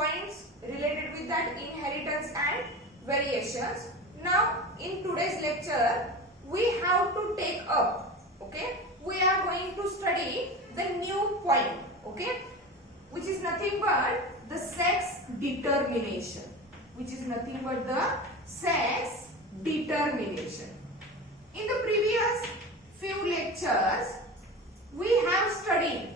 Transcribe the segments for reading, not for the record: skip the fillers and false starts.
points related with that inheritance and variations. Now in today's lecture we have to take up, okay, we are going to study the new point, okay, which is nothing but the sex determination, which is nothing but the sex determination. In the previous few lectures we have studied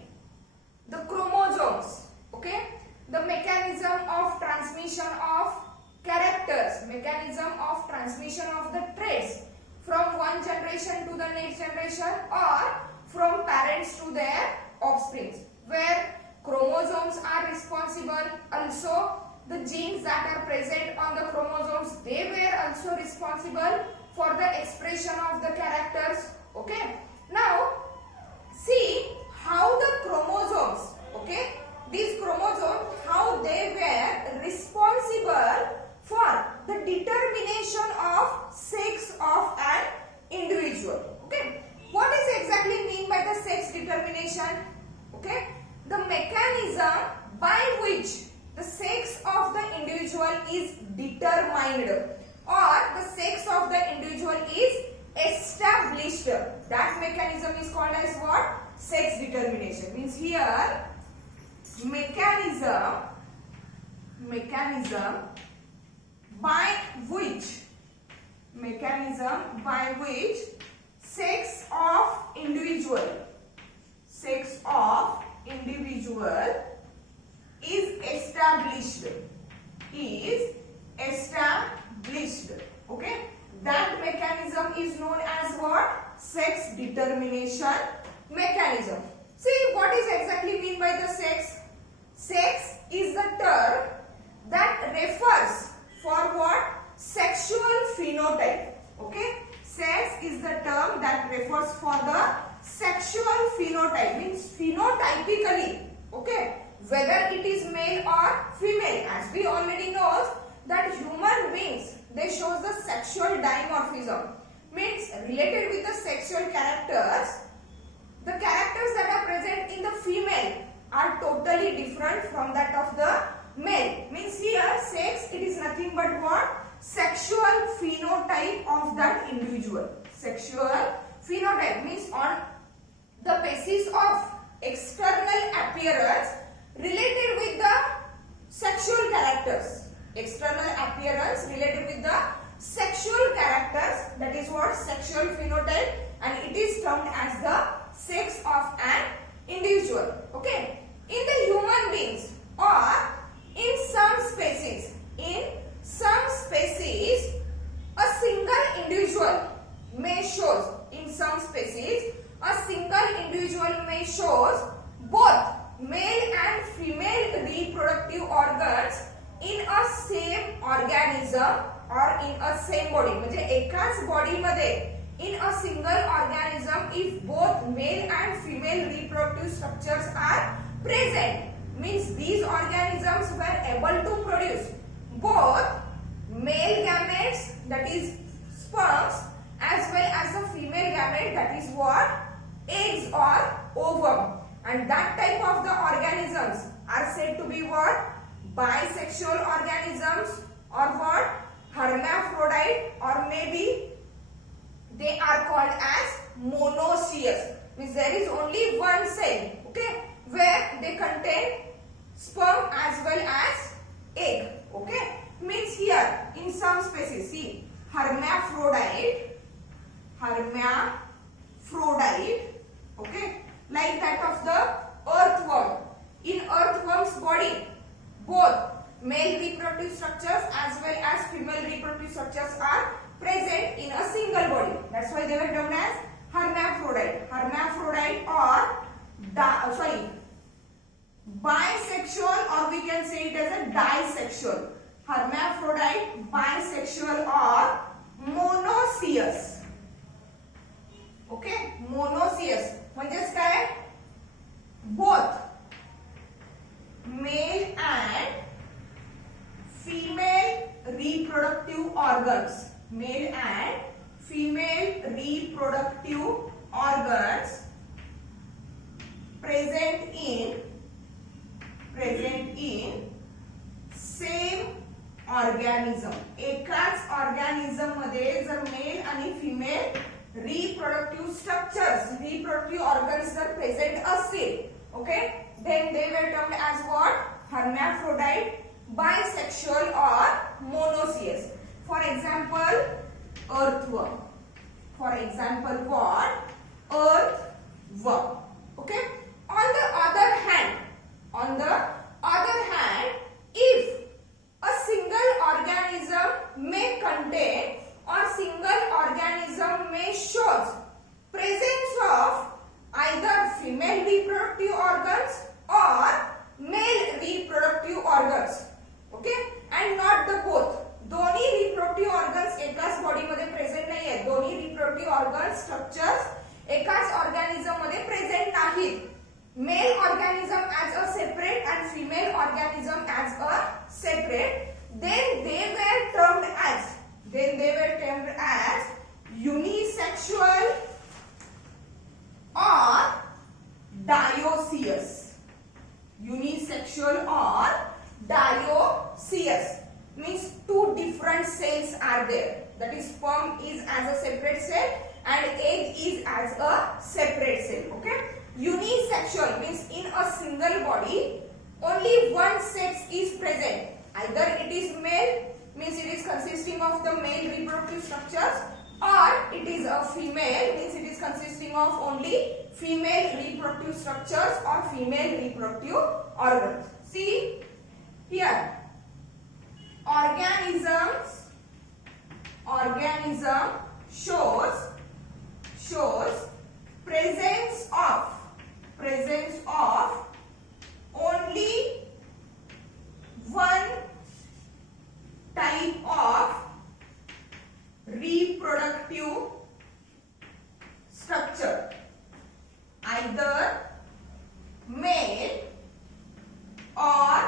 the chromosomes, okay, the mechanism of transmission of characters, mechanism of transmission of the traits from one generation to the next generation or from parents to their offspring, where chromosomes are responsible. Also the genes that are present on the chromosomes, they were also responsible for the expression of the characters, okay. Now see how the chromosomes, okay, these chromosomes, how they were responsible for the determination of sex of an individual, okay. What is exactly mean by the sex determination? Okay, the mechanism by which the sex of the individual is determined or the sex of the individual is established, that mechanism is called as what? Sex determination. Means here mechanism by which sex of individual is established, okay, that mechanism is known as what? Sex determination mechanism. See what is exactly mean by the sex? Sex is the term that refers for what? Sexual phenotype, okay. Sex is the term that refers for the sexual phenotype, means phenotypically, okay, whether it is male or female. As we already know that human beings, they shows the sexual dimorphism, means related with the sexual characters. The characters that are present in the female are totally different from that of the male. Means here sex, it is nothing but what? Sexual phenotype of that individual. Sexual phenotype means on the basis of external appearance related with the sexual characters. External appearance related with the sexual characters, that is what? Sexual phenotype, and it is termed as the sex of an individual, okay. In the human beings or in some species, a single individual may shows, both male and female reproductive organs in a same organism or in a same body. म्हणजे एकाच body मध्ये in a single organism, if both male and female reproductive structures are present, means these organisms were able to produce both male gametes, that is sperms, as well as the female gamete, that is what? Eggs or ovum. And that type of the organisms are said to be what? Bisexual organisms or what? Hermaphrodite, or maybe they are called as monoecious. Means there is only one cell, okay, where they contain sperm as well as egg, okay. Means here in some species, see, hermaphrodite, okay, like that of the earthworm. In earthworm's body, both male reproductive structures as well as female reproductive structures are present in a single body. That's why they were termed as hermaphrodite. Hermaphrodite or bisexual, or we can say it as a disexual. Hermaphrodite, bisexual or monoecious. Okay, monoecious म्हणजेच काय? Both male and female reproductive organs, male and female reproductive organs present in organism, एकाच organism मध्ये जर mail आणि female reproductive structures, reproductive organs जर present असतील, okay, then they were termed as what? Hermaphrodite, bisexual or monoecious. For example, earthworm. For example, what? Earthworm. Okay. On the other hand, if a single organism may contain or single organism may shows presence of either female reproductive organs or male reproductive organs, okay, and not the both. दोन्ही reproductive organs एकाच body मध्ये present नाही आहेत, दोन्ही reproductive organs structures एकाच organism मध्ये present नाहीत. Male organism as a separate and female organism as a separate, then they were termed as unisexual or dioecious. Unisexual or dioecious means two different cells are there, that is sperm is as a separate cell and egg is as a separate cell. Okay, unisexual means in a single body only one sex is present, either it is male means it is consisting of the male reproductive structures, or it is a female means it is consisting of only female reproductive structures or female reproductive organs. See here, organism shows presence of only one type of reproductive structure, either male or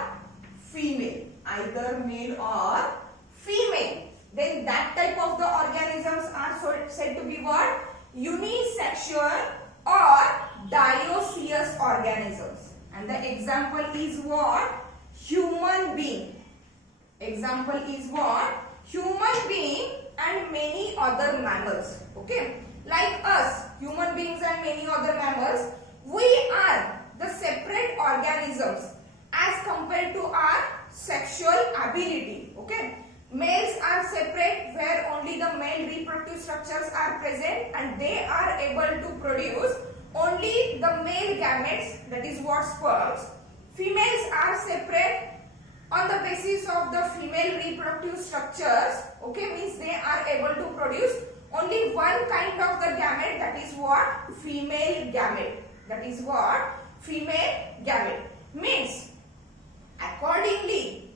female, either male or female. Then that type of the organisms are said to be what? Unisexual or dioecious organisms. And the example is what? Human being. Example is what? Human being and many other mammals. Okay, like us, human beings and many other mammals, we are the separate organisms as compared to our sexual ability. Okay, males are separate where only the male reproductive structures are present and they are able to produce only the male gametes, that is what, sperms. Females are separate on the basis of the female reproductive structures, okay, means they are able to produce only one kind of the gamete, that is what, female gamete. That is what, female gamete. Means accordingly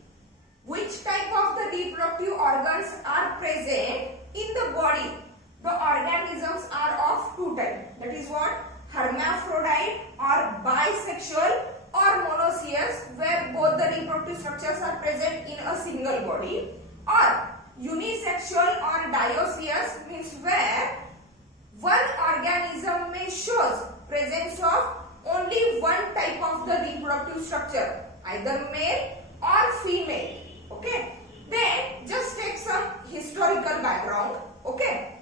which type of the reproductive organs are present in the body, the organisms are of two types, that is what, hermaphrodite or bisexual or monoecious, where both the reproductive structures are present in a single body, or unisexual or dioecious means where one organism may shows presence of only one type of the reproductive structure, either male or female. Okay, then just take some historical background. Okay,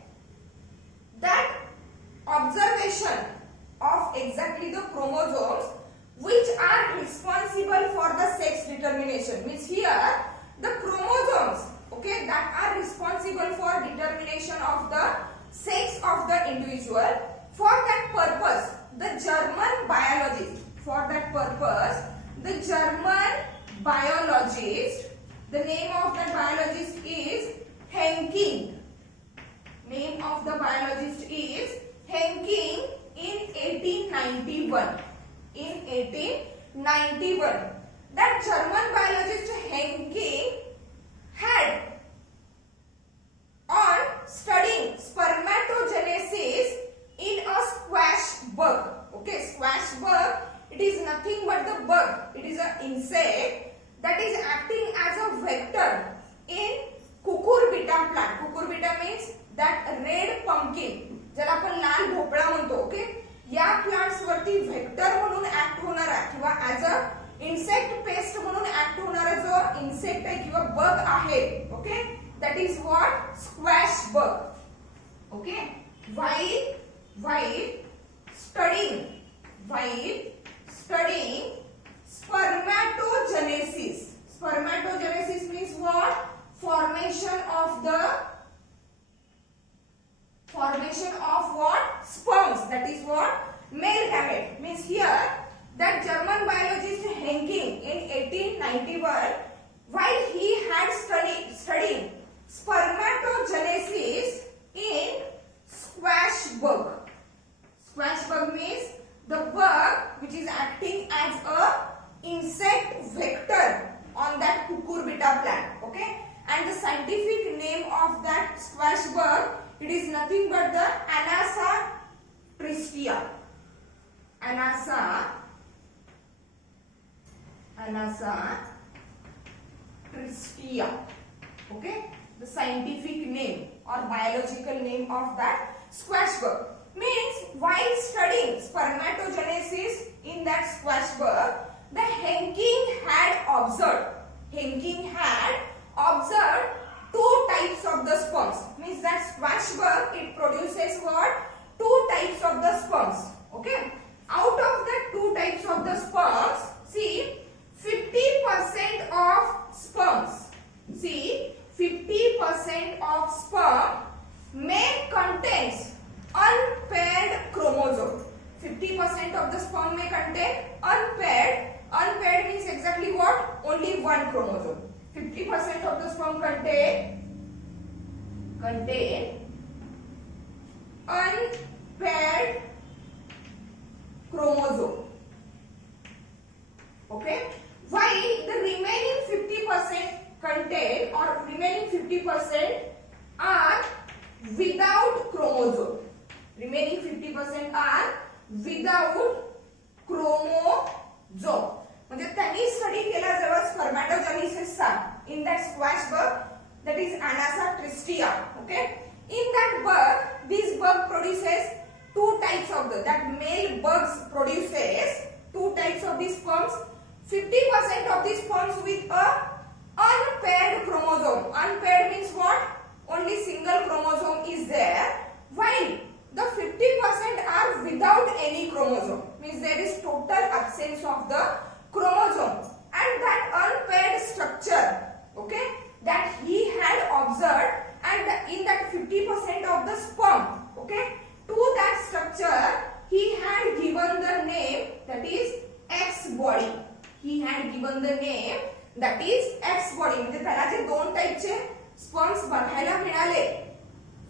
that observation of exactly the chromosomes which are responsible for the sex determination, means here the chromosomes, okay, that are responsible for determination of the sex of the individual. For that purpose, the German biologist, the name of that biologist is Henking. Name of the biologist is Henking in 1891. In 1891, that German biologist Henking had on studying spermatogenesis in a squash bug. Okay, squash bug, it is nothing but the bug. It is an insect that is acting as a vector in cucurbita plant. Cucurbita means that red pumpkin, ज्याला आपण लाल भोपळा म्हणतो. Okay, या plants वरती vector म्हणून act होणारा किंवा as a insect paste म्हणून ऍक्ट होणारा जो इन्सेक्ट आहे किंवा बग आहे, okay, that is what squash bug. Okay, while studying spermatogenesis. Spermatogenesis means what? Formation of what? Sperms. That is what? Male gamete. Means here that German biologist Henking in 1891, while he had studying spermatogenesis in squash bug. Squash bug means the bug which is acting as a insect vector on that cucurbita plant. Okay, and the scientific name of that squash bug, it is nothing but the Anasa tristia. Anasa tristia. Okay, the scientific name or biological name of that squash bug. Means while studying spermatogenesis in that squash bug, the Henking had observed two types of the sperms. Means that squash bug, it produces what? Two types of the sperms. Okay, out of the two types of the sperms, see 50% of sperms. See 50% of sperm may contains unpaired chromosome. 50% of the sperm may contain unpaired. Unpaired means exactly what? Only one chromosome. 50% of the sperm contain unpaired chromosome. Okay, while the remaining 50% contain or remaining 50% are without chromosome. Remaining 50% are without chromosome. म्हणजे त्यांनी study केला जेव्हा स्पर्मॅटोजेनेसिसचा in that squash bug, that is Anasa tristia. Okay, in that bug, this bug produces two types of that male bugs produces two types of these sperms. 50% of these sperms with a unpaired chromosome. Unpaired means what? Only single chromosome is there, while the 50% are without any chromosome. Means there is total absence of the chromosome, and that unpaired structure, okay, that he had observed, and in that 50% of the sperm, okay, to that structure he had given the name that is X body. He had given the name that is X body. म्हणजे त्याला जे दोन टाइपचे sperms बघायला मिळाले,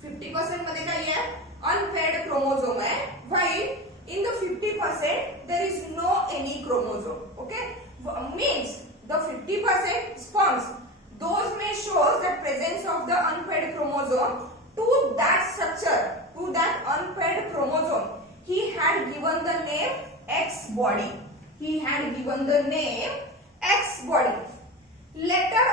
50% मध्ये काय आहे? Unpaired chromosome आहे, while in the 50% there is no any chromosome. Okay, means the 50% sperms, those may show the presence of the unpaired chromosome. To that structure, to that unpaired chromosome, he had given the name X body. He had given the name X body. Later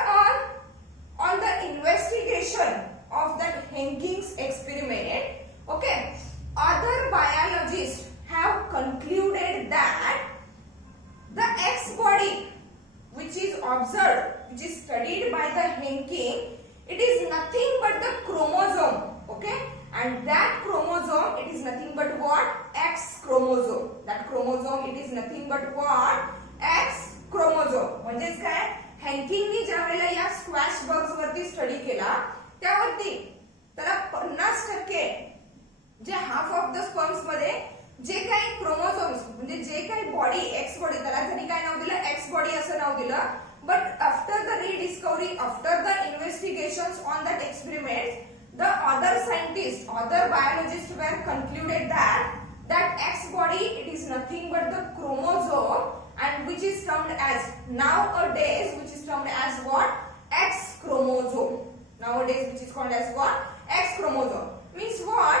on the investigation of that Henking's experiment, okay, other biologists have concluded that the X body which is observed, which is studied by the Henking, it is nothing but the chromosome. Okay, and that chromosome, it is nothing but what? X chromosome. That chromosome, it is nothing but what? X chromosome. म्हणजेच काय? हँकिंगनी ज्यावेळेला या squash bugs वरती study केला, त्यावरती त्याला 50% जे half of the sperms मध्ये जे काही क्रोमोझोम्स म्हणजे जे काही बॉडी एक्स बॉडी, त्याला त्यांनी काय नाव दिलं? एक्स बॉडी असं नाव दिलं. But after the rediscovery, after the investigations on that experiment, the other scientist, other biologist were concluded that X body, it is nothing but the chromosome, and which is termed as nowadays, which is termed as what? X chromosome. Nowadays, which is called as what? X chromosome. Means what?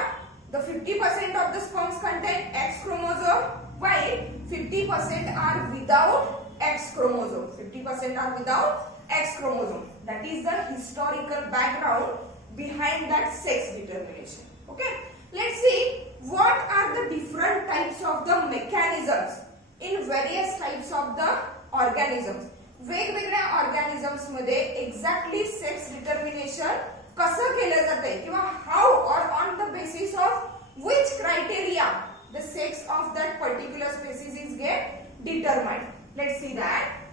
The 50% of the sperms contain X chromosome, while 50% are without X chromosome. 50% are without X chromosome. That is the historical background behind that sex determination. Okay, let's see what are the different types of the mechanisms in various types of the organisms. वेगवेगळ्या organisms मध्ये exactly sex determination कसं केलं जातंय किंवा हाऊ और on the basis of which criteria the sex of that particular species is get determined. Let's see that.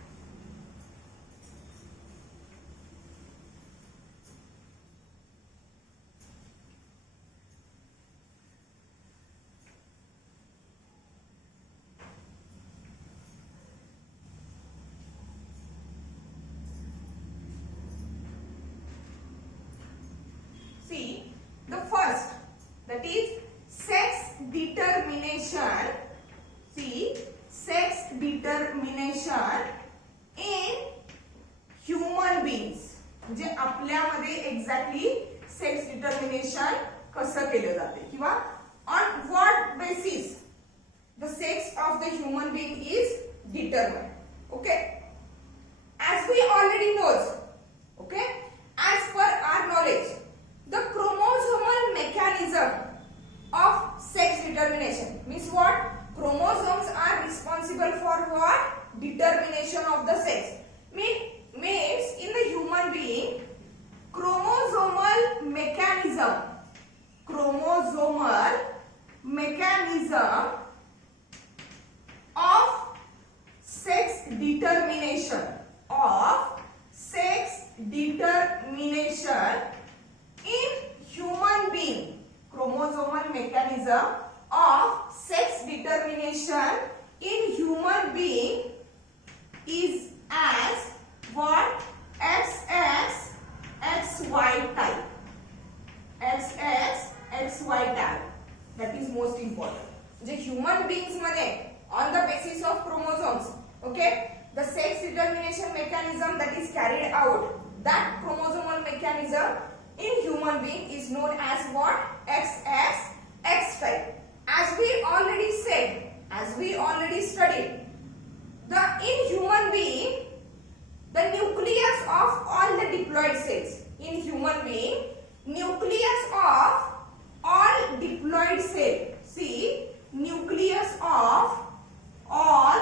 See the first, that is sex determination. See sex determination in human beings. म्हणजे आपल्यामध्ये exactly sex determination कसं केलं जाते किंवा on what basis the sex of the human being is determined. Okay, as we already knows, okay, as per our knowledge, the chromosomal mechanism of sex determination means what? Chromosomes are responsible for what? Determination of the sex. Means in the human being, chromosomal mechanism of sex determination in human being, chromosomal mechanism of sex determination in human being is as what? XX XY type. XX XY type. That is most important. म्हणजे human beings मध्ये on the basis of chromosomes, okay, the sex determination mechanism that is carried out, that chromosomal mechanism in human being is known as what? XX X type. As we already said, as we already studied, in human being, the nucleus of all the diploid cells in human being, nucleus of all diploid cell. See, nucleus of all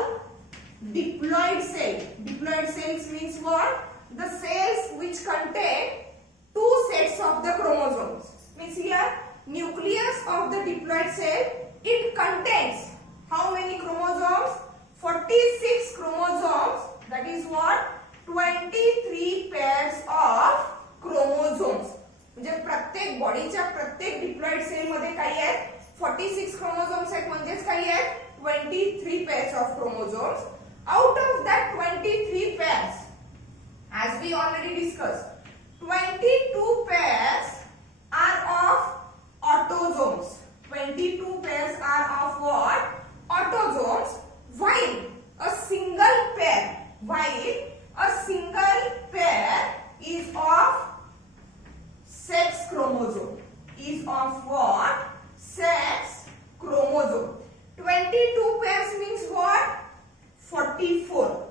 diploid cell. Diploid cells means what? The cells which contain two sets of the chromosomes. Means here, nucleus of the diploid cell, it contains how many chromosomes? 46 chromosomes. That is what? 23 pairs of chromosomes. म्हणजे प्रत्येक बॉडीच्या प्रत्येक diploid cell मध्ये काही आहेत 46 chromosomes आहेत, म्हणजेच काही आहेत 23 pairs of chromosomes. Out of that 23 pairs, as we already discussed, 22 pairs are of autosomes. 22 pairs are of what? Autosomes. While a single pair is of sex chromosome. Is of what? Sex chromosome. 22 pairs means what? 44.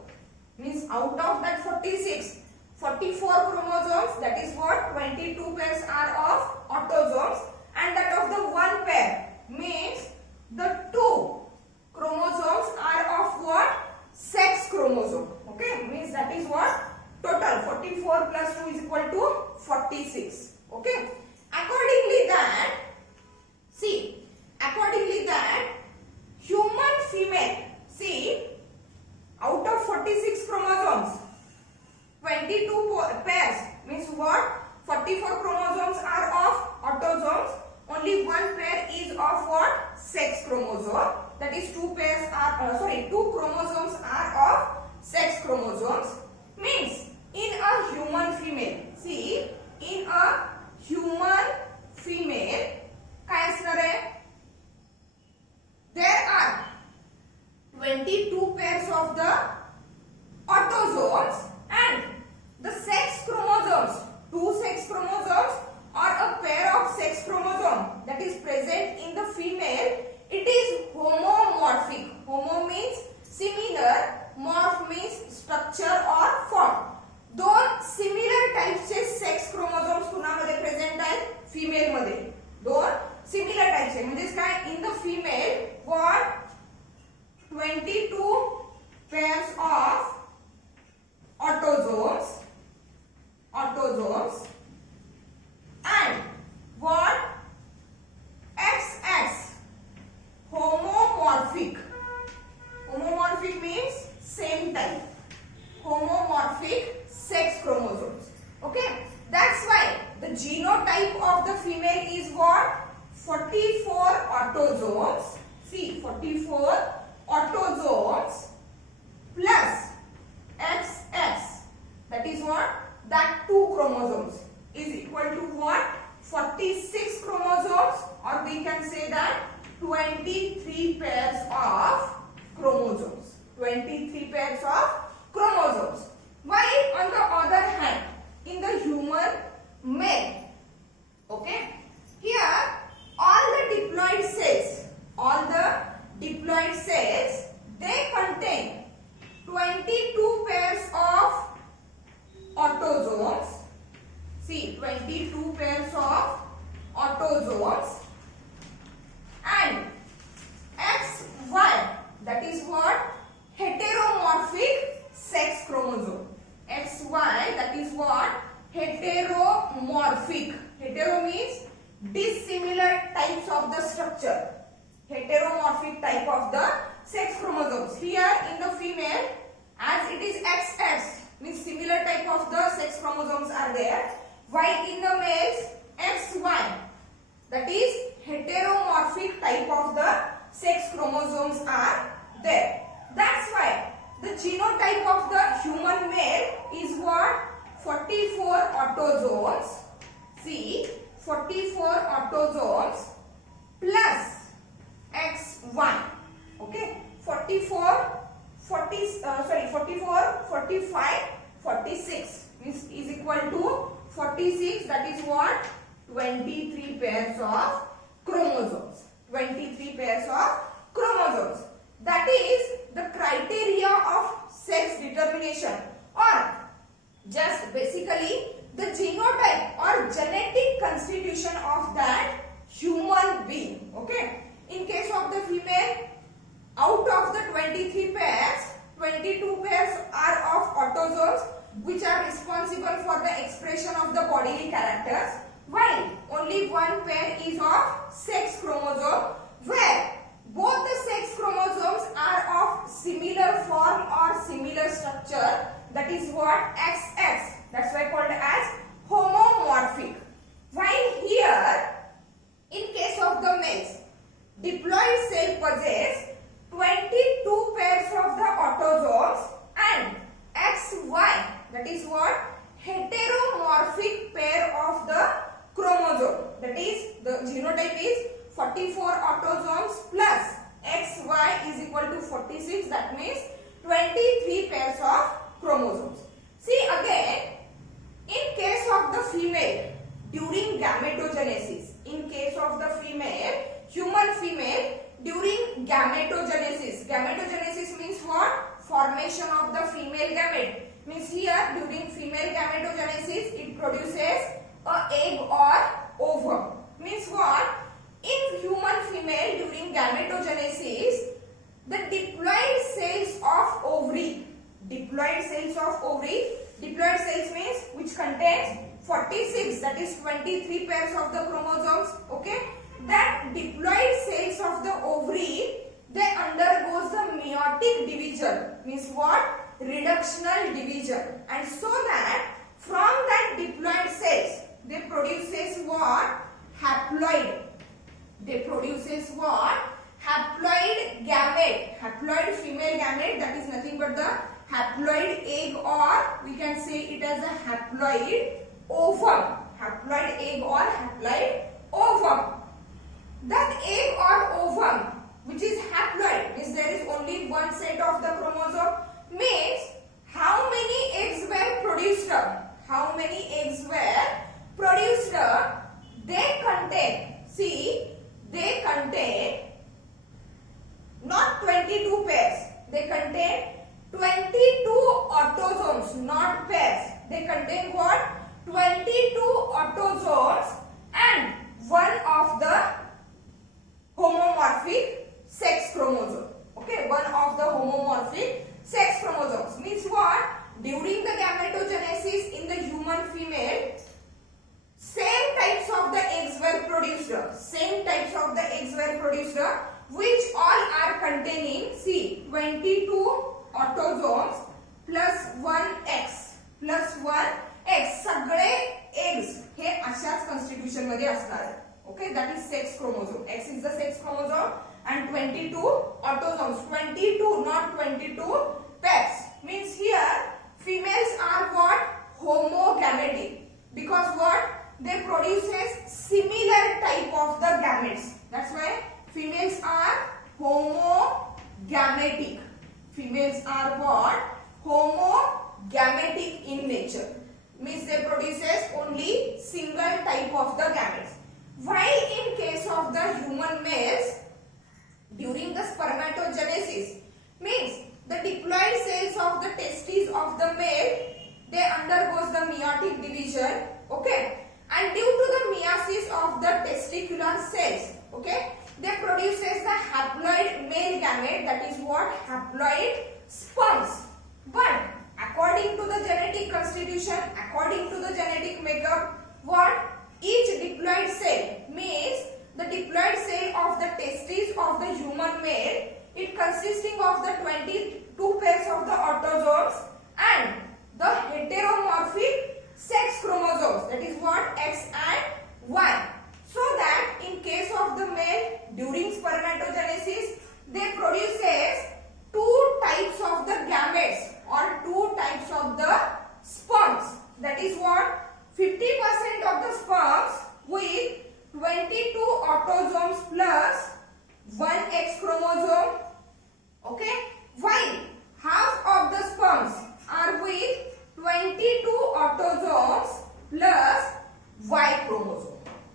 Means out of that 46, 44 chromosomes, that is what? 22 pairs are of autosomes, and that of the one pair means the two chromosomes are of what? Sex chromosome. Okay, means that is what? Total 44 plus 2 is equal to 46. Okay, accordingly that human female, see, out of 46 chromosomes, 22 pairs means what? 44 chromosomes are of autosomes, only one pair is of what? Sex chromosome. That is two chromosomes are of sex chromosomes. Means in a human female, see, in a human female काय असणार आहे? There are 22 pairs of the autosomes and the sex chromosomes, two sex chromosomes or a pair of sex chromosome that is present in the female, it is homomorphic. Homo means similar, morph means structure or form. दोन autosomes. See, 44 autosomes plus XX, that is what? That 2 chromosomes is equal to what? 46 chromosomes, or we can say that 23 pairs of chromosomes. 23 pairs of chromosomes. While on the other hand, in the human male, okay, here all the diploid cells, they contain 22 pairs of autosomes. See, 22 pairs of autosomes, and XY, that is what? Heteromorphic sex chromosome. XY, that is what? Heteromorphic. Hetero means dissimilar types of the structure. Heteromorphic type of the sex chromosomes. Here in the female, as it is XX, means similar type of the sex chromosomes are there. While in the males, XY, that is heteromorphic type of the sex chromosomes are there. That's why the genotype of the human male is what? 44 autosomes. See, 44 autosomes plus XY. Okay, 44, 45, 46 means is equal to 46. That is what? 23 pairs of chromosomes. 23 pairs of chromosomes. That is the criteria of sex determination, or just basically the genotype or genetic constitution of that human being. Okay. In case of the female, out of the 23 pairs, 22 pairs are of autosomes which are responsible for the expression of the bodily characters, while only one pair is of sex chromosome, where both the sex chromosomes are of similar form or similar structure. That is what? XX. That's why called as homomorphic. While here, in case of the males, diploid cell possess 22 pairs of the autosomes and XY, that is what? Heteromorphic pair of the chromosome. That is, the genotype is 44 autosomes plus XY is equal to 46. That means 23 pairs of chromosomes. See again, in case of the female, during gametogenesis, in case of the female, human female, during gametogenesis, gametogenesis means what? Formation of the female gamete. Means here, during female gametogenesis, it produces a egg or ovum. Means what? In human female, during gametogenesis, the diploid cells of ovary, diploid cells means which contains 46, that is 23 pairs of the chromosomes. Okay, that diploid cells of the ovary, they undergoes the meiotic division. Means what? Reductional division. And so that from that diploid cells, they produces what? Haploid. They produces what? Haploid gamete. Haploid female gamete, that is nothing but the haploid egg, or we can say it as a haploid ovum. Haploid egg or haploid ovum. That egg or ovum which is haploid means there is only one set of the chromosome, means how many eggs were produced? How many eggs were produced? They contain, see, they contain not 22 pairs, they contain 22 autosomes, not pairs. They contain what? 22 autosomes and one of the homomorphic sex chromosome. Okay, one of the homomorphic sex chromosomes. Means what? During the gametogenesis in the human female, same types of the eggs were produced. Same types of the eggs were produced, which all are containing, see, 22 autosomes plus 1x plus 1x. सगळे eggs हे अशाच constitution मध्ये असणार. Okay, that is sex chromosome. X is the sex chromosome and 22 autosomes. 22, not 22 pairs. Means here females are what? Homogametic. Because what? They produces similar type of the gametes. That's why females are homogametic. Females are what? Homogametic in nature. Means they produces only single type of the gametes. While in case of the human males, during the spermatogenesis, means the diploid cells of the testes of the male, they undergoes the meiotic division, okay, and due to the meiosis of the testicular cells, okay, they produces the haploid male gamete, that is what? Haploid sperms. But according to the genetic constitution, according to the genetic makeup, what? Each diploid cell, means the diploid cell of the testes of the human male, it consisting of the 22 pairs of the autosomes and the heteromorphic sex chromosomes, that is what? X and Y. So that in case of the male, during spermatogenesis, they produces two types of the gametes or two types of the sperms. That is what? 50% of the sperms with 22 autosomes plus 1 X chromosome, okay, while half of the sperms are with 22 autosomes plus Y chromosome,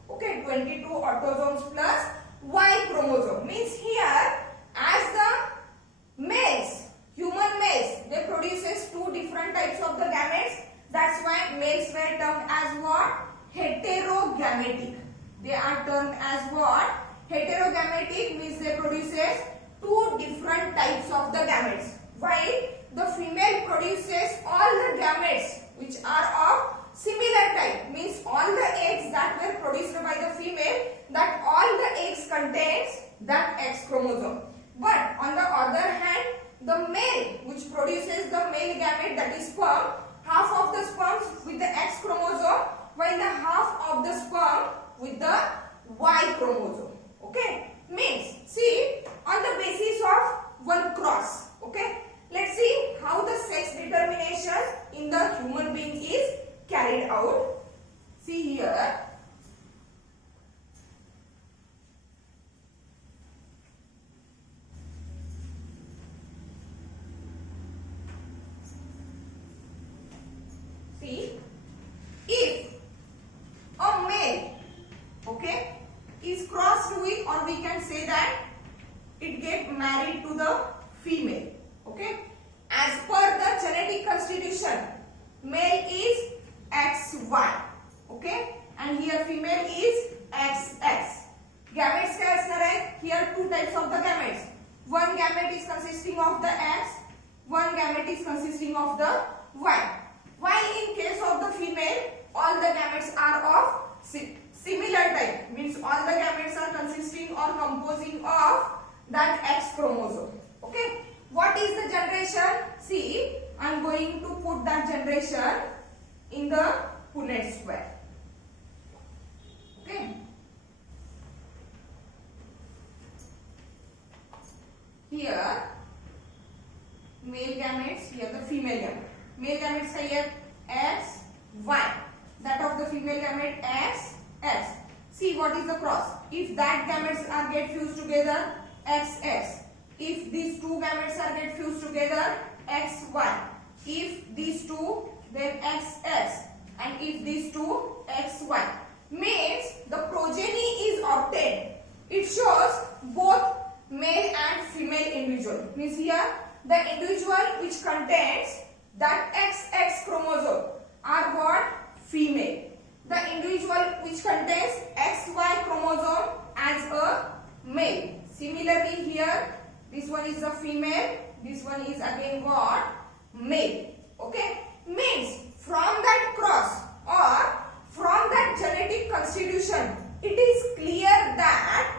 okay, 22 autosomes plus Y chromosome. Means here as the males, human males, they produces two different types of the gametes. That's why males were termed as what? Heterogametic. They are termed as what? Heterogametic, means they produces two different types of the gametes. While the female produces all the gametes which are of similar type, means all the eggs that were produced by the female, that all the eggs contains that X chromosome. But on the other hand, the male which produces the male gamete, that is sperm, half of the sperms with the X chromosome, while the half of the sperm with the Y chromosome. Okay, means see, on the basis of one cross. Okay, let's see how the sex determination in the human being is carried out. See here. See, if a male, okay, is crossed with, or we can say that it get married to the female, okay, as per the genetic constitution, male is XY, okay, and here female is XX. Gametes क्या असणार आहे? Here two types of the gametes. One gamete is consisting of the X, one gamete is consisting of the Y. While in case of the female, all the gametes are of similar type, means all the gametes are consisting or composing of that X chromosome. Okay, what is the generation? See, I am going to put that generation in the Punnett square. Okay, here male gametes, here the female gamete. Male gametes का here X, Y. That of the female gamete X, X. See what is the cross. If that gametes are get fused together, X, X. If these two gametes are get fused together, X, Y. If these two, then X, X. And if these two, X, Y. Means the progeny is obtained. It shows both male and female individual. Means here the individual which contains that XX chromosome are what? Female. The individual which contains XY chromosome as a male. Similarly here, this one is a female, this one is again what? Male. Okay? Means from that cross or from that genetic constitution, it is clear that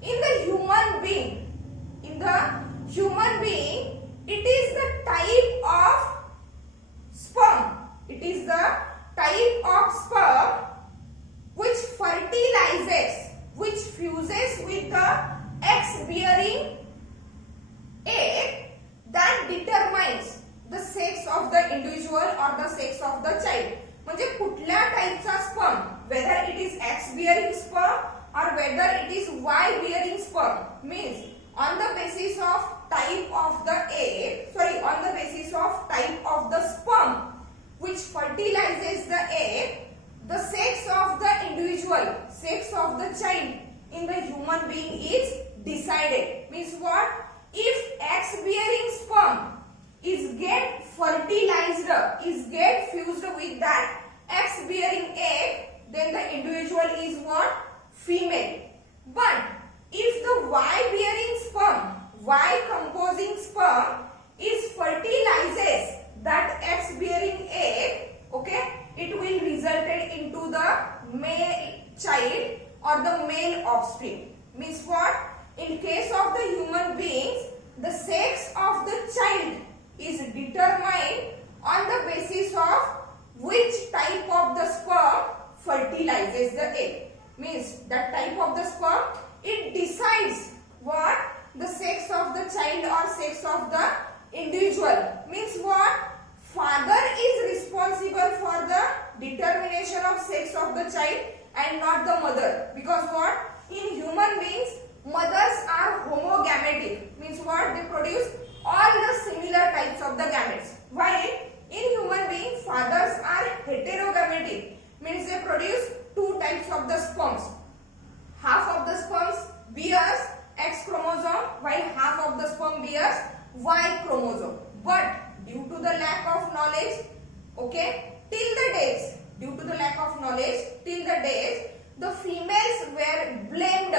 in the human being, it is the type of sperm. It is the type of sperm which fertilizes fuses with the X bearing egg that determines the sex of the individual or the sex of the child. म्हणजे कुठल्या टाइपचा sperm, whether it is X bearing sperm or whether it is Y bearing sperm, means on the basis of type of the egg, on the basis of type of the sperm which fertilizes the egg, the sex of the individual, sex of the child in the human being is decided. Means what? If X bearing sperm is get fertilized, is get fused with that X bearing egg, then the individual is what? Female. But if the Y bearing sperm, Y composing sperm is fertilizes that X bearing egg, okay, it will resulted into the male child or the male offspring. Means what? In case of the human beings, the sex of the child is determined on the basis of which type of the sperm fertilizes the egg. Means that type of the sperm, it decides what? The sex of the child or sex of the individual. Means what? Father is responsible for the determination of sex of the child and not the mother. Because what? In human beings, mothers are homogametic. Means what? They produce all the similar types of the gametes. While in human beings, fathers are heterogametic. Means they produce two types of the sperms. Half of the sperms bears X chromosome while half of the sperm bears Y chromosome. But due to the lack of knowledge, okay, till the days, due to the lack of knowledge, till the days, the females were blamed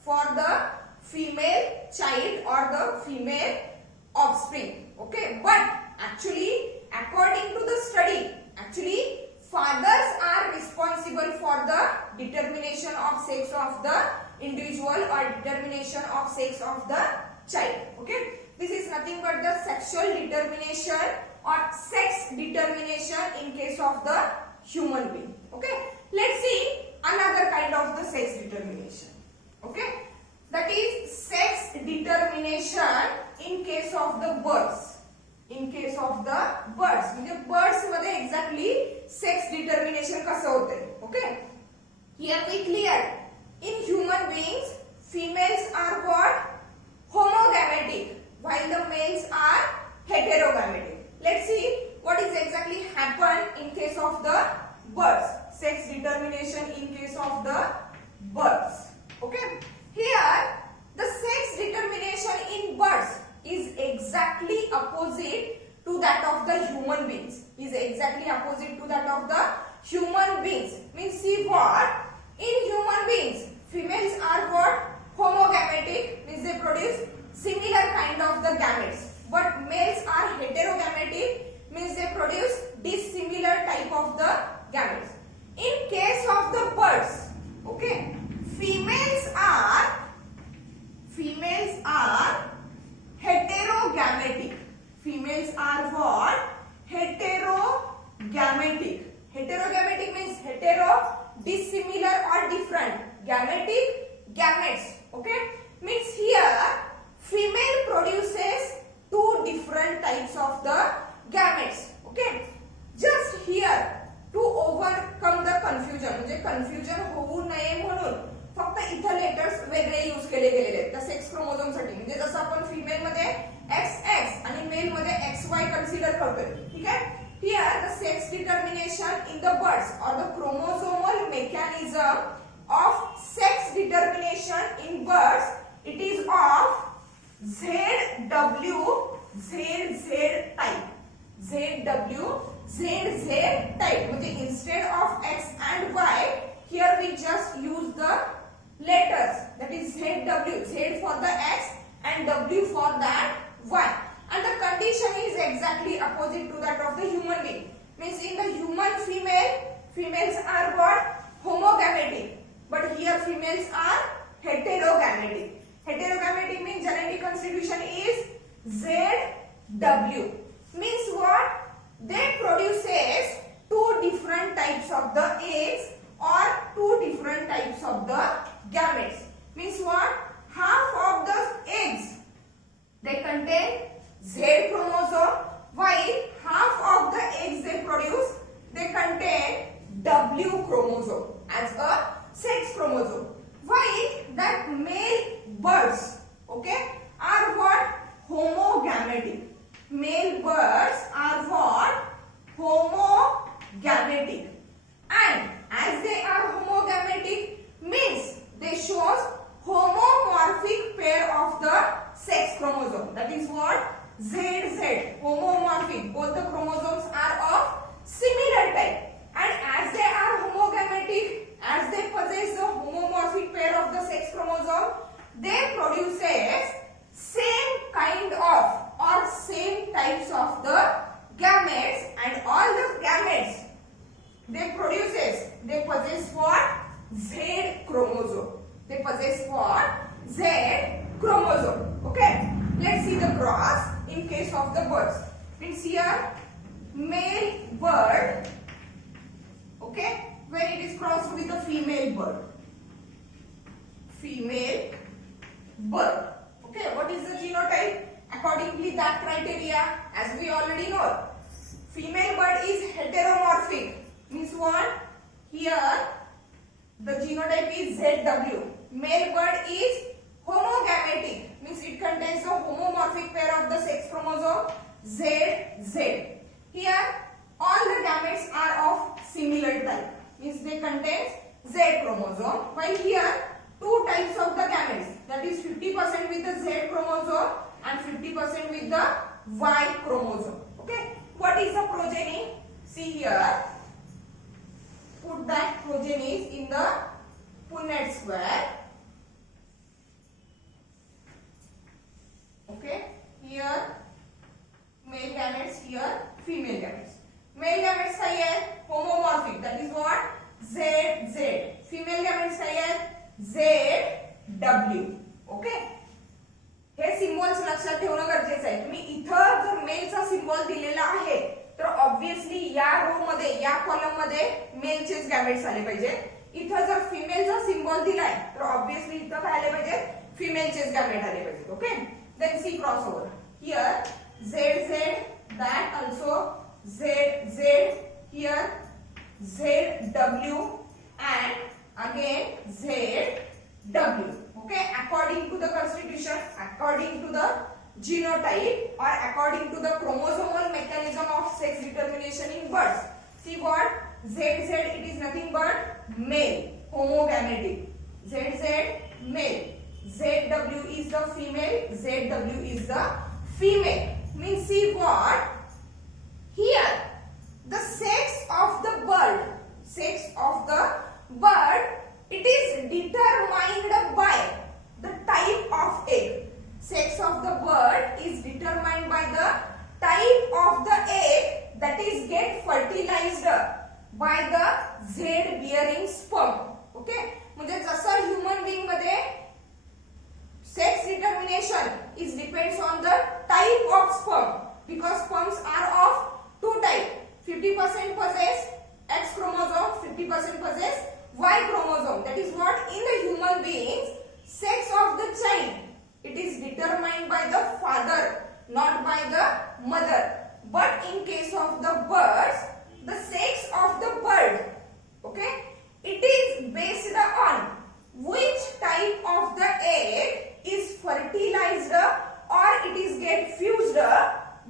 for the female child or the female offspring. Okay, but actually, according to the study, actually fathers are responsible for the determination of sex of the individual or determination of sex of the child. Okay, this is nothing but the sexual determination or sex determination in case of the human being. Okay, let's see another kind of the sex determination. Okay, that is sex determination in case of the birds. In case of the birds, म्हणजे birds मध्ये exactly sex determination कसं होते. Okay, here we clear. In human beings, females are what? Homogametic, while the males are heterogametic. Let's see what is exactly happen in case of the birds. Sex determination in case of the birds. Okay, here the sex determination in birds is exactly opposite to that of the human beings. Is exactly opposite to that of the human beings. Means see what? In human beings, females are what? Homogametic, means they produce similar kind of the gametes. But males are heterogametic, means they produce dissimilar type of the gametes. In case of the birds, okay, females are heterogametic. Females are what? Heterogametic. Heterogametic means hetero, dissimilar or different. Gametic, gametes. Okay, means here female produces two different types of the gametes. Okay, just here to overcome the confusion, म्हणजे confusion होऊ नये म्हणून फक्त इथं letters वेगळे use केले गेलेले आहेत त्या सेक्स क्रोमोझोम साठी. म्हणजे जसं आपण फिमेल मध्ये XX आणि मेल मध्ये XY कन्सिडर करतोय. ठीक आहे, here the sex determination in the birds or the chromosomal mechanism of sex determination in birds, it is of ZWZZ type. ZWZZ type. म्हणजे instead of X and Y, here we just use the letters, that is ZW, Z for the X and W for that Y. And the condition is exactly opposite to that of the human being. Means in the human females are what? Homogametic. But here females are heterogametic. Heterogametic means genetic constitution is ZW. Means what? They produces two different types of the eggs or two different types of the gametes. chromosome, as a sex chromosome. While that male birds, okay, are what? Homogametic. Male birds are what? Homogametic. And as they are homogametic means they shows homomorphic pair of the sex chromosome. That is what? ZZ. Homomorphic. Both the chromosomes are of similar type. And as they are homogametic, as they possess the homomorphic pair of the sex chromosome, they produces same kind of or same types of the gametes, and all the gametes they possess what? Z chromosome. They possess what? Z chromosome. Okay. Let's see the cross in case of the birds. Means here male bird, okay, when it is crossed with the female bird. Female bird. Okay, what is the genotype? Accordingly that criteria, as we already know, female bird is heteromorphic. Means what? Here the genotype is ZW. Male bird is homogametic. Means it contains the homomorphic pair of the sex chromosome ZZ. Here all the gametes are of similar type. Means they contain Z chromosome. While here two types of the gametes, that is 50% with the Z chromosome and 50% with the Y chromosome. Okay. What is the progeny? See here. Put that progeny in the Punnett square. Okay. Here male gametes, here female gametes. Male gametes काय आहे? Homomorphic. That is what? ZZ. Female gametes काय आहे? ZW. Okay. हे symbols लक्षात ठेवणं गरजेचं आहे. तुम्ही इथं जर मेलचा सिम्बॉल दिलेला आहे तर ऑब्वियसली या रो मध्ये, या कॉलम मध्ये मेलचेच गॅमेट्स आले पाहिजे. इथं जर फिमेलचा सिम्बॉल दिलाय तर ऑब्वियसली इथं काय आले पाहिजे? फिमेलचेच गॅमेट आले पाहिजे. Okay. Then see crossover. Here ZZ, that also ZZ, here ZW and again ZW. Okay, according to the constitution, according to the genotype or according to the chromosomal mechanism of sex determination in birds. See what? ZZ, it is nothing but male, homogametic. ZZ male, ZW is the female, ZW is the female. Means see what? Here the sex of the bird, it is determined by the type of egg. Sex of the bird is determined by the type of the egg that is get fertilized by the Z bearing sperm. Okay. म्हणजे जसं human being मध्ये sex determination is depends on the type of sperm, because sperms are of two type. 50% possess X chromosome, 50% possess Y chromosome. That is what in the human beings, sex of the child, it is determined by the father, not by the mother. But in case of the birds, the sex of the bird, okay, it is based on which type of the egg is fertilized or it is get fused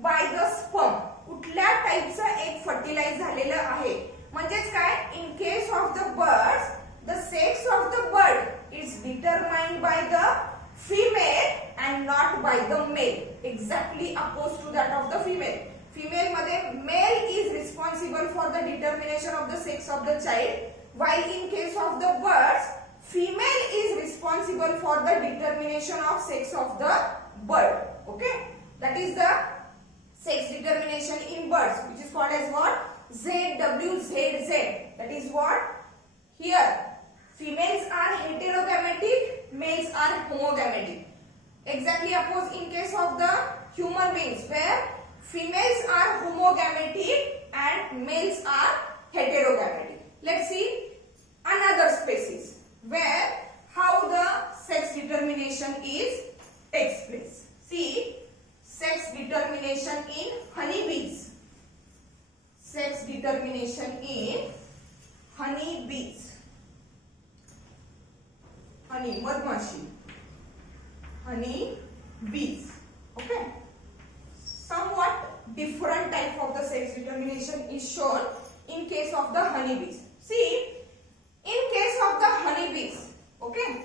by the sperm. कुठल्या टाइपचा egg fertilize झालेला आहे. म्हणजेच काय? In case of the birds, the sex of the bird is determined by the female and not by the male. Exactly oppose to that of the female. Female मध्ये male is responsible for the determination of the sex of the child, while in case of the birds, female is responsible for the determination of sex of the bird. Okay, that is the sex determination in birds, which is called as what? ZWZZ. That is what? Here females are heterogametic, males are homogametic. Exactly opposite in case of the human beings, where females are homogametic and males are heterogametic. Let's see another species where how the sex determination is takes place. See, sex determination in honeybees. Sex determination in honey bees. Honey, मधमाशी. Honey bees. Okay. Somewhat different type of the sex determination is shown in case of the honeybees. See, in case of the honeybees, okay,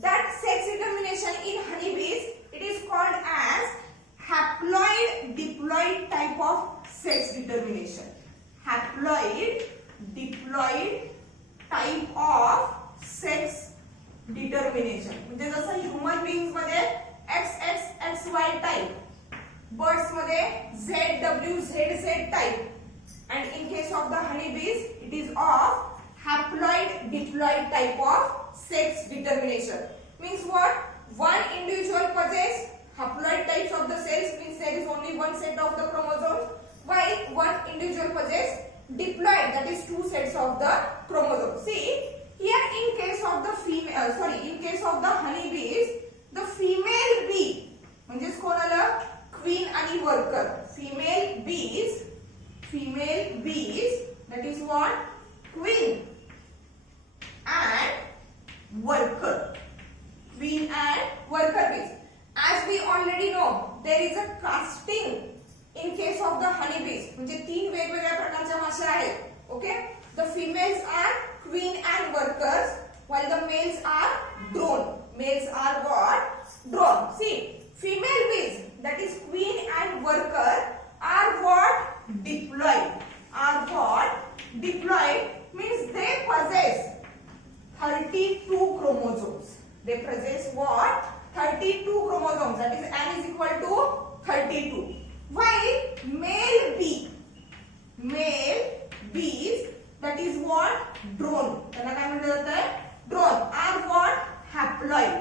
that sex determination in honeybees, it is called as haploid diploid type of sex determination. Haploid diploid type of sex determination. म्हणजे जसं human beings मध्ये XXXY type, birds मध्ये ZWZZ type, and in case of the honeybees it is of haploid diploid type of sex determination. Means what? One individual possess haploid types of the cells, means there is only one set of the chromosomes, while one individual possess diploid, that is two sets of the chromosomes. See, here in case of the in case of the honeybees, the female bee म्हणजेच कोण आलं? Queen आणि worker. female bees, that is what? Queen and worker. Queen and worker bees. As we already know, there is a casting in case of the honeybees. म्हणजे तीन वेगवेगळ्या प्रकारच्या माश्या आहेत. Okay? The females are queen and workers, while the males are drone. Males are what? Drone. See, female bees, that is queen and worker, are what? Diploid. Are what? Diploid means they possess 32 chromosomes. They possess what? 32 chromosomes. That is n is equal to 32. While male bees, that is what? Drone. त्यांना काय म्हटलं जातं? Drone are what? Haploid.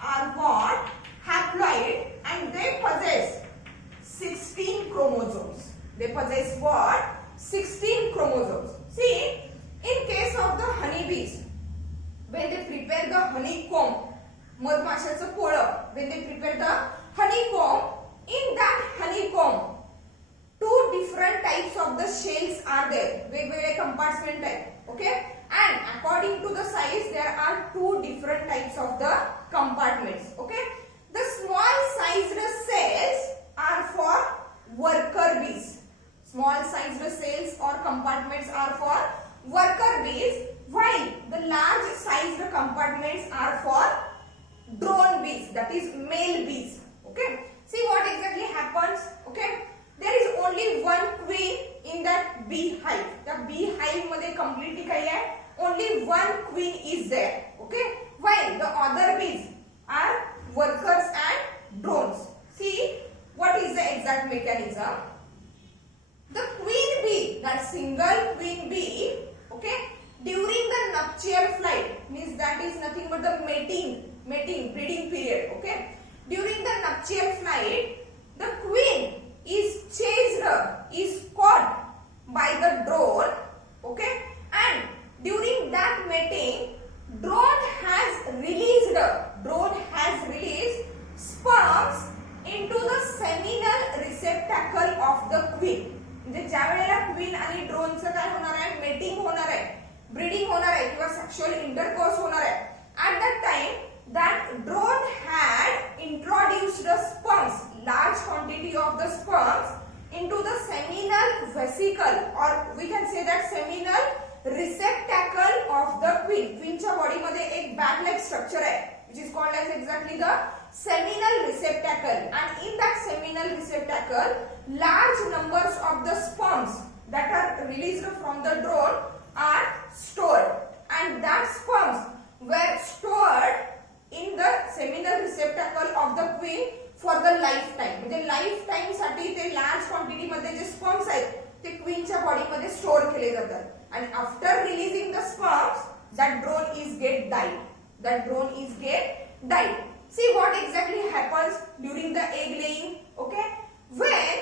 Are what? Haploid, and they possess 16 chromosomes. They possess what? 16 chromosomes. See, in case of the honeybees, when they prepare the honeycomb, मधमाशाचं पोळं, when they prepare the honeycomb, in that honeycomb, two different types of the shells are there. वेगवेगळे compartment आहेत. Okay? And according to the size, there are two different types of the compartments. Okay? The small sized cells are for worker bees. Small sized cells or compartments are for worker bees, while the large sized compartments are for drone bees, that is male bees. Okay? See what exactly happens. Okay? There is only one queen in that beehive. The beehive मध्ये completely काय आहे? Only one queen is there. Okay? While the other bees are workers and drones. See what is the exact mechanism. The queen bee, that single queen bee, okay, during the nuptial flight, means that is nothing but the mating, breeding period. Okay, during the nuptial flight, the queen is caught by the drone. Okay, and during that mating, drone has released sperms into the seminal receptacle of the queen. म्हणजे ज्या वेळेला queen आणि ड्रोनचं काय होणार आहे? Mating होणार आहे, breeding होणार आहे किंवा सेक्शुअल इंटरकोर्स होणार आहे. At that time, that drone had introduced the sperms, large quantity of the sperms, into the seminal vesicle, or we can say that seminal receptacle of the queen. क्वीनच्या body मध्ये एक bag like structure आहे, which is called as exactly the seminal receptacle, and in that seminal receptacle, large numbers of the sperms that are released from the drone are stored, and that sperms were stored in the seminal receptacle of the queen for the lifetime. म्हणजे lifetime साठी ते large quantity मध्ये जे sperms आहेत ते क्वीनच्या body मध्ये store केले जातात, and after releasing the sperms, that drone is get died. See what exactly happens during the egg laying. Okay, when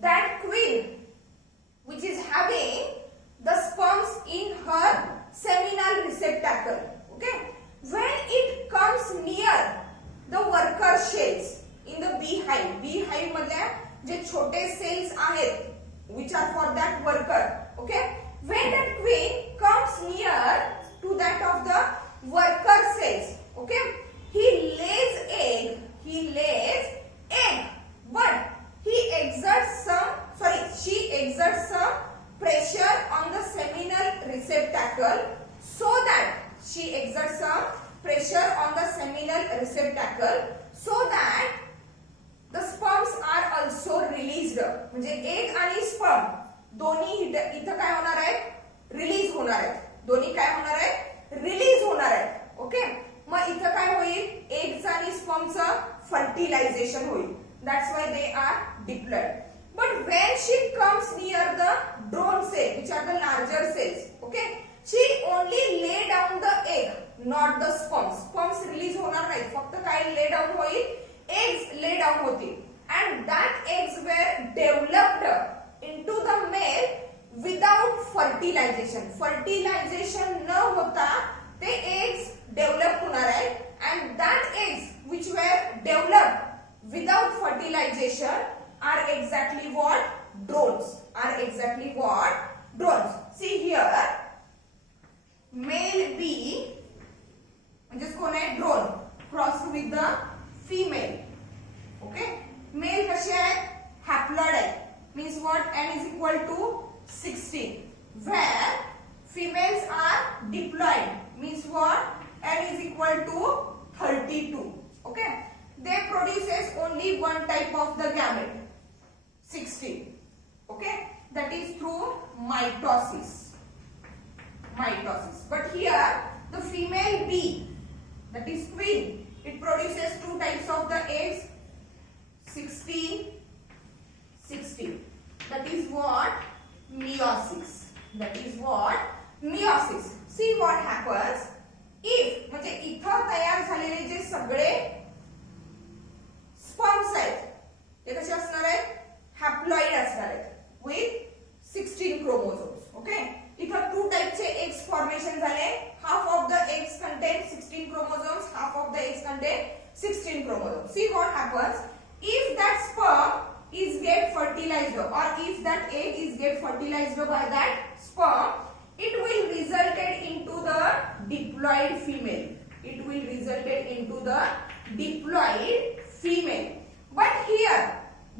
that queen, which is having the sperms in her seminal receptacle, okay, when it comes near the worker shells in the beehive मधल्या जे छोटे cells आहेत, which are for that worker, okay, when that queen receptacle so that she exerts some pressure on the seminal receptacle so that the sperms are also released. म्हणजे egg आणि sperm दोन्ही इथं काय होणार आहेत रिलीज होणार आहेत. दोन्ही काय होणार आहेत रिलीज होणार आहेत. ओके मग इथं काय होईल एग्स आणि स्पर्मचं फर्टिलायझेशन होईल. That's why they are diploid. But when she comes near the drone cell, which are the larger cells, okay, she only lay down the egg, not the sperms. Sperms release होणार नाही, फक्त काय lay down होईल, eggs lay down होतील, and that eggs were developed into the male without fertilization. Fertilization न होता ते eggs develop होणार आहेत, and that eggs which were developed without fertilization are exactly what drones. Are exactly what drones. See here, male bee म्हणजे कोण आहे drone crossed with the female. Okay, male कसे आहेत haploid आहेत. Means what n is equal to 16. Where females are diploid. Means what n is equal to 32. Okay, they produces only one type of the gamete. 16. Okay, that is through mitosis. Mitosis. But here the female bee, that is queen, it produces two types of the eggs. 16. That is what meiosis. That is what meiosis. See what happens if म्हणजे इथं तयार झालेले जे सगळे sperms आहेत ते कसे असणार आहेत हॅप्लॉइड असणार आहेत विथ 16 क्रोमोझोम्स. ओके इथं टू टाइपचे एग्स फॉर्मेशन झाले. Half of the eggs contain 16 chromosomes, half of the eggs contain 16 chromosomes. See what happens if that sperm is get fertilized or if that egg is get fertilized by that sperm, it will resulted into the diploid female. It will resulted into the diploid female. But here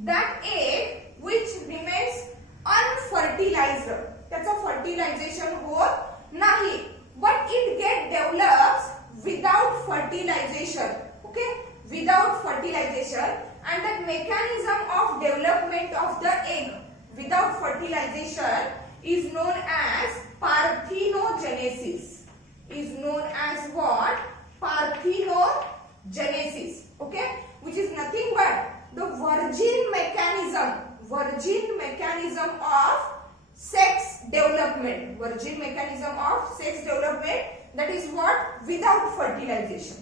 that egg which remains unfertilized, त्याचं fertilization होत नाही, but it get develops without fertilization. Okay, without fertilization, and the mechanism of development of the egg without fertilization is known as parthenogenesis. Is known as what? Parthenogenesis. Okay, which is nothing but the virgin mechanism of sex development. Virgin mechanism of sex development, that is what without fertilization.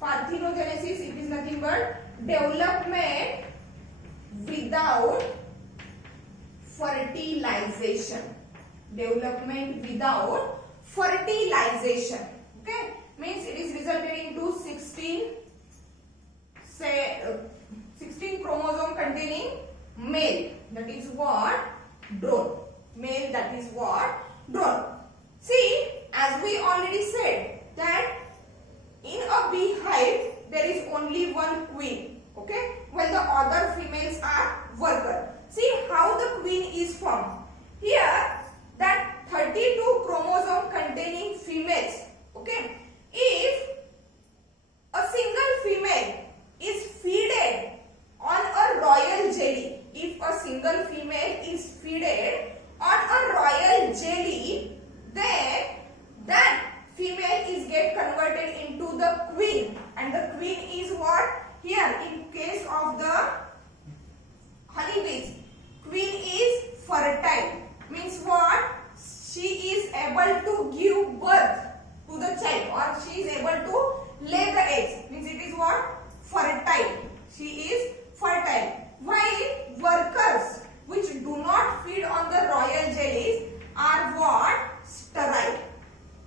Parthenogenesis, it is nothing but development without fertilization. Development without fertilization. Okay, means it is resulted into 16 chromosome containing male, that is what drone. Male, that is what drone. See, as we already said that in a beehive there is only one queen. Okay, while the other females are worker. See how the queen is formed. Here that 32 chromosome containing females. Okay, if a single female is feeded on a royal jelly, if a single female is feeded on a royal jelly, then that female is get converted into the queen, and the queen is what? Here in case of the honeybees, queen is fertile. Means what? She is able to give birth to the child, or she is able to lay the eggs. Means it is what? Fertile. She is fertile. While workers which do not feed on the royal jellies are what? Sterile.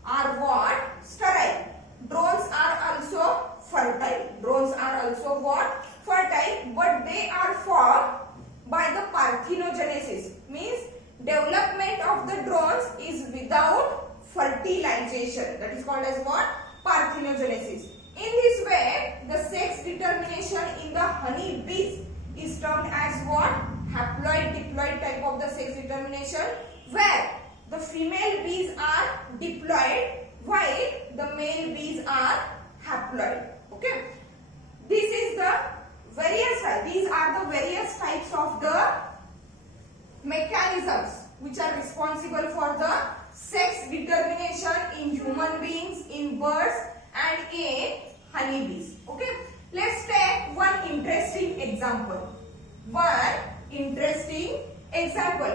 Are what? Sterile. Drones are also fertile. Drones are also what? Fertile, but they are formed by the parthenogenesis. Means development of the drones is without fertilization. That is called as what? Parthenogenesis. In this way, the sex determination in the honey bees is termed as what? Haploid diploid type of the sex determination, where the female bees are diploid while the male bees are haploid. Okay, these are the various types of the mechanisms which are responsible for the sex determination in human beings, in birds and in honeybees. Okay, let's take one interesting example.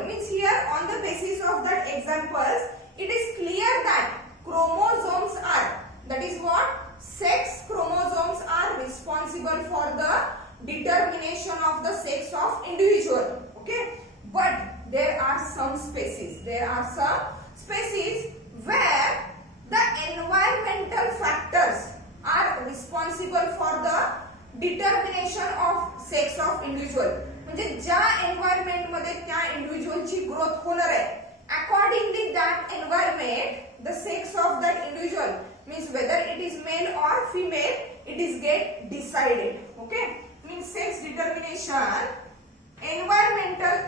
Means here on the basis of that examples, it is clear that chromosomes are, that is what, sex chromosomes are responsible for the determination of the sex of individual. Okay, but there are some species where the environmental factors are responsible for the determination of sex of individual. म्हणजे ज्या environment मध्ये त्या इंडिव्हिज्युअलची growth होणार आहे, accordingly that environment the sex of that individual means whether it is male or female, it is get decided. Okay, means sex determination, environmental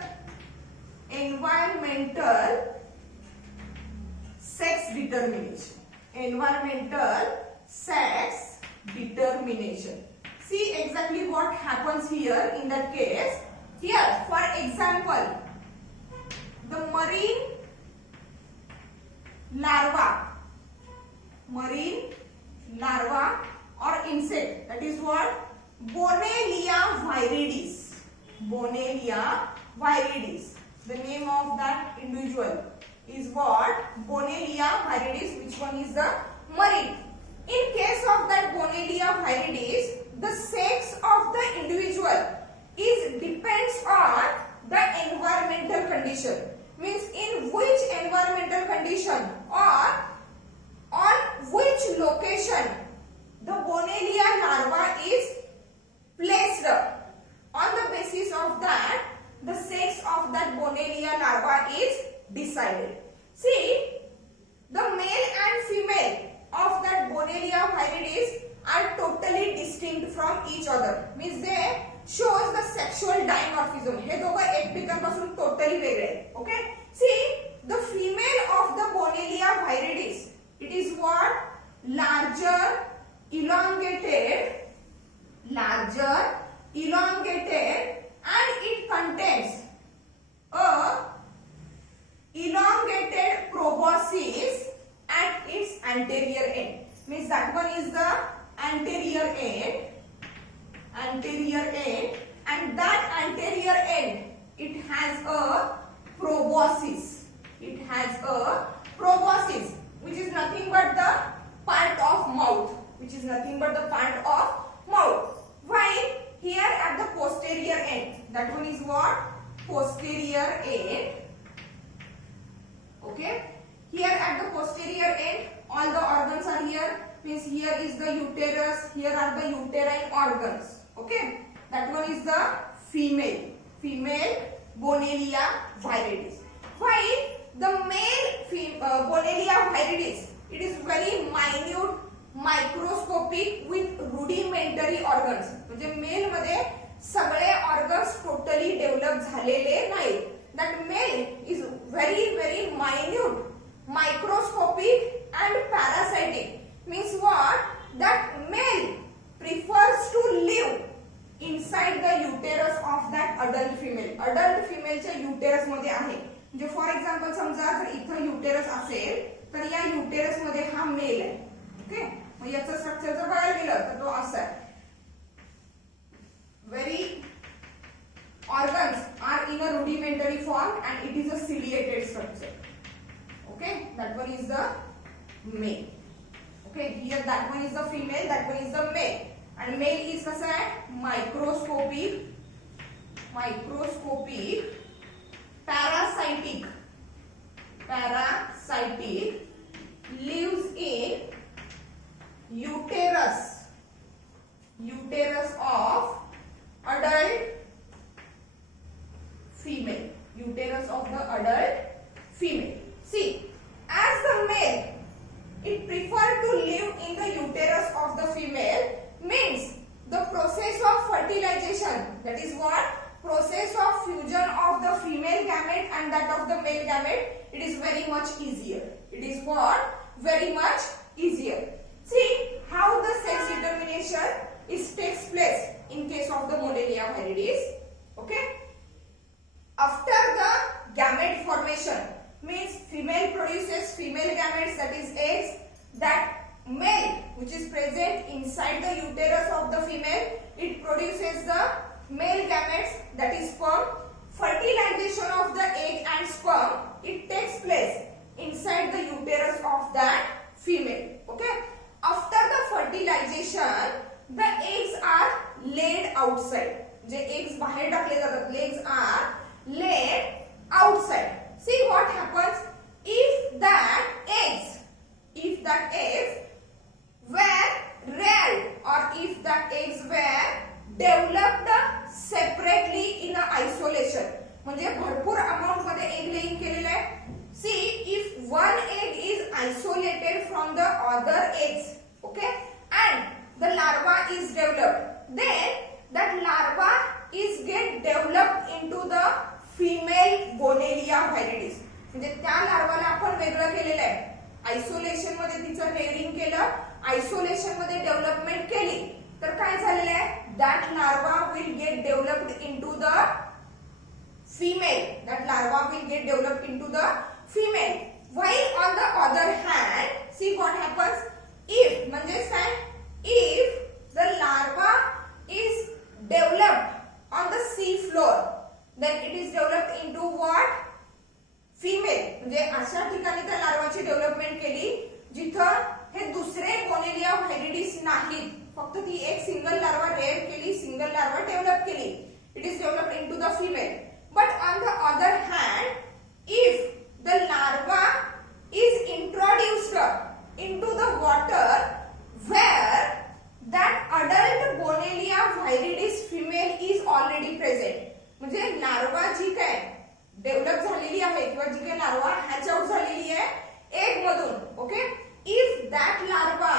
sex determination. See exactly what happens here in that case. Here, for example, the marine larva or insect, that is what, Bonellia viridis. The name of that individual is what, Bonellia viridis. Which one is the marine? In case of that Bonellia viridis, the sex of the individual depends on the environmental condition. Means in which environmental condition or on which location the Bonellia larva is placed. On the basis of that, the sex of that Bonellia larva is decided. See, the male and female of that Bonellia viridis are totally distinct from each other. Means they shows the sexual dimorphism. हे दोघं एकमेकांपासून totally वेगळे आहेत. Okay, see, the female of the Bonellia viridis, it is what, larger elongated and it contains a elongated proboscis at its anterior end. Means that one is the anterior end, and that anterior end, it has a proboscis. Which is nothing but the part of mouth. While here at the posterior end, that one is what, posterior end. Okay, here at the posterior end, all the organs are here. Means here is the uterus, here are the uterine organs. Okay, that one is the female Bonellia viridis. While the male Bonellia viridis, it is very minute, microscopic with rudimentary organs. म्हणजे mail मध्ये सगळे organs totally develop झालेले नाहीत. That male is very minute, microscopic and parasitic. Means what? That male prefers to live inside the uterus of that adult female. Adult female च्या uterus मध्ये आहे. म्हणजे for example समजा जर इथं युटेरस असेल तर या युटेरस मध्ये हा मेल आहे. ओके, मग याचं स्ट्रक्चर जर बघायला गेलं तर तो असा आहे. Very organs are in a rudimentary form and it is a ciliated structure. Okay, that one is the male. Okay, here that one is the female, that one is the male. And male is कसा आहे, microscopic, parasitic, lives in uterus of adult female. See, as the male, it prefer to live in the uterus of the female, means the process of fertilization, that is what, process of fusion of the female gamete and that of the male gamete, it is very much easier. It is is what? Very much easier. See how the sex determination takes place in case of the Mondelia viridis. Okay. After the gamete formation, means female produces female gametes, that is eggs. That male which is present inside the uterus of the female, it produces the male gametes, that is sperm. Fertilization of the egg and sperm, it takes place inside the uterus of that female. Okay. After the fertilization, the eggs are laid outside. J eggs बाहेर टाकले जातात, eggs are laid outside. See what happens if that eggs were reared, or if that eggs were developed separately in a isolation. म्हणजे भरपूर amount मध्ये egg laying केलेलं आहे. See if one egg is isolated from the other eggs, okay, and the larva is developed, then that larva is get developed into the female Gonellia viridis. म्हणजे त्या लार्वाला आपण वेगळं केलेलं आहे. आयसोलेशन मध्ये तिचं रेअरिंग केलं, आयसोलेशन मध्ये डेव्हलपमेंट केली, तर काय झालेलं आहे? that larva will get developed into the female. That larva will get developed into the female. While on the other hand, see what happens if म्हणजे काय? If the larva is developed on the sea floor, then it is developed into what? Female. म्हणजे अशा ठिकाणी त्या लार्वाची development केली जिथं हे दुसरे गोनेलिया व्हायरिडिस नाहीत, फक्त ती एक सिंगल लार्वा रेअर केली, सिंगल लार्वा डेव्हलप केली. It is developed into the female. But on the other hand, if the larva is introduced into the water where that adult Gonellia viridis female is already present. म्हणजे larva जी काय develop झालेली आहे किंवा जी काय larva hatch out झालेली आहे egg मधून, okay, if that larva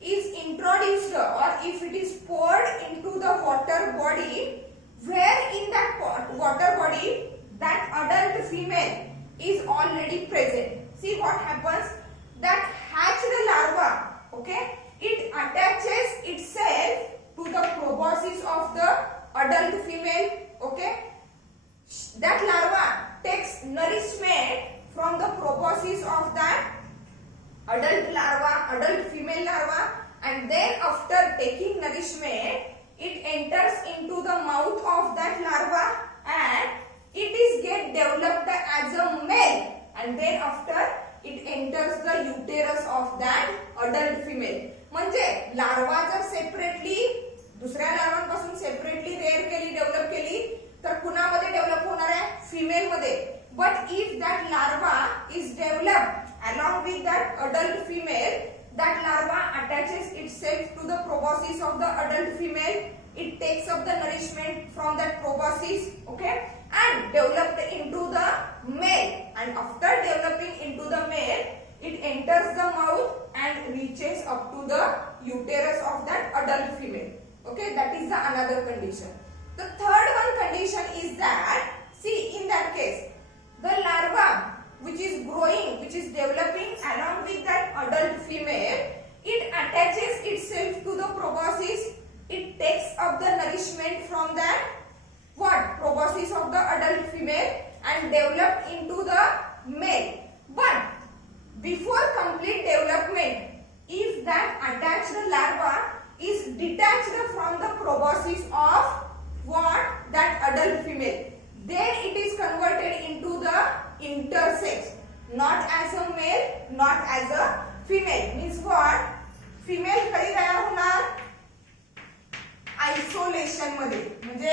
is introduced or if it is poured into the water body, where in that water body that adult female is already present. See what happens, that hatched larva, okay, it attaches itself to the proboscis of the adult female, okay. That larva takes nourishment from the proboscis of that adult larva, adult female larva, and then after taking nourishment, it enters into the mouth of that larva and it is get developed as a male, and then after it enters the uterus of that adult female. म्हणजे larva जर separately दुसऱ्या लार्वांपासून separately rare केली, develop केली, तर कुणामध्ये develop होणार आहे? Female मध्ये. But if that larva is developed along with that adult female, that larva attaches itself to the proboscis of the adult female. It takes up the nourishment from that proboscis, okay, and developed into the male. And after developing into the male, it enters the mouth and reaches up to the uterus of that adult female. Okay, that is the another condition. The third one condition is that, see, in that case, the larva which is growing, which is developing along with that adult female, it attaches itself to the proboscis. It takes up the nourishment from that what? Proboscis of the adult female and develop into the male. But before complete development, if that attached larva is detached from the proboscis of what? That adult female, then it is converted into the intersex, not as a male, not as a female. Means what? Female कधी तयार होणार? Isolation मध्ये. म्हणजे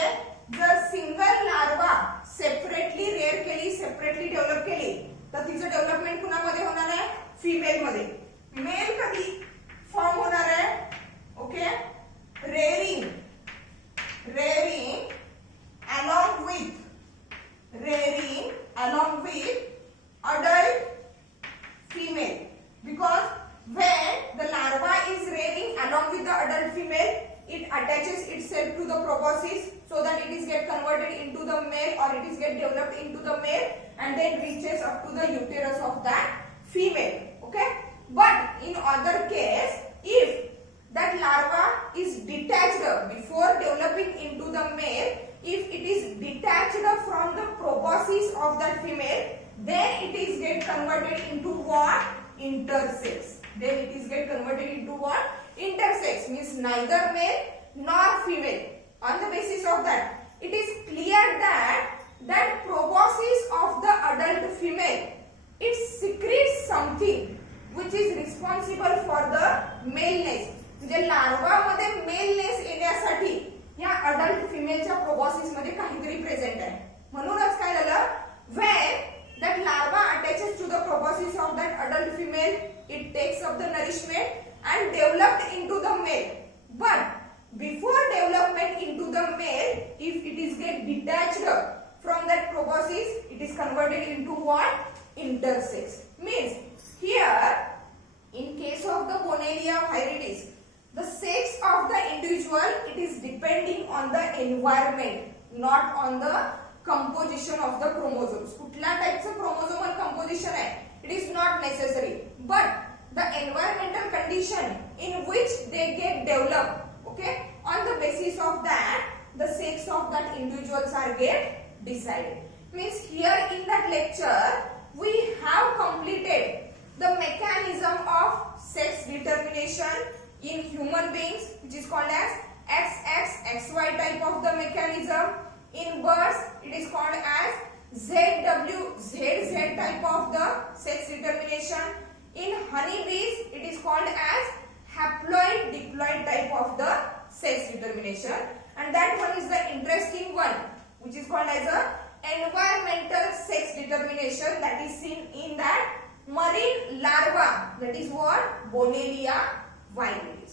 जर single larva separately rare केली, separately develop केली, तर तिचं डेव्हलपमेंट कुणामध्ये होणार आहे? फीमेल मध्ये. मेल कधी फॉर्म होणार आहे? Okay, rearing along with adult female, because when the larva is rearing along with the adult female, it attaches itself to the proboscis so that it is get converted into the male, or it is get developed into the male and then reaches up to the uterus of that female. intersex. Then it is get converted into what? Intersex means neither male nor female. On the basis of that, it is clear that proboscis of the adult female, it secretes something which is responsible for the maleness. म्हणजे larva मध्ये मेलनेस येण्यासाठी या adult फिमेलच्या प्रोबॉसिस मध्ये काहीतरी present आहे. म्हणूनच काय झालं, when that larva attaches to the proboscis of that adult female, it takes up the nourishment and developed into the male. But before development into the male, if it is get detached from that proboscis, it is converted into what? Intersex. Means here, in case of the Bonellia viridis, the sex of the individual, it is depending on the environment, not on the composition of the chromosomes. कुठल्या टाइपचं chromosomal composition आहे, it is not necessary, but the environmental condition in which they get developed, okay, on the basis of that, the sex of that individuals are get decided. Means here in that lecture, we have completed the mechanism of sex determination in human beings, which is called as XY type of the mechanism. In birds, it is called as ZZ type of the sex determination. In honeybees, it is called as haploid diploid type of the sex determination. And that one is the interesting one, which is called as a environmental sex determination, that is seen in that marine larva, that is what? Bonellia viridis.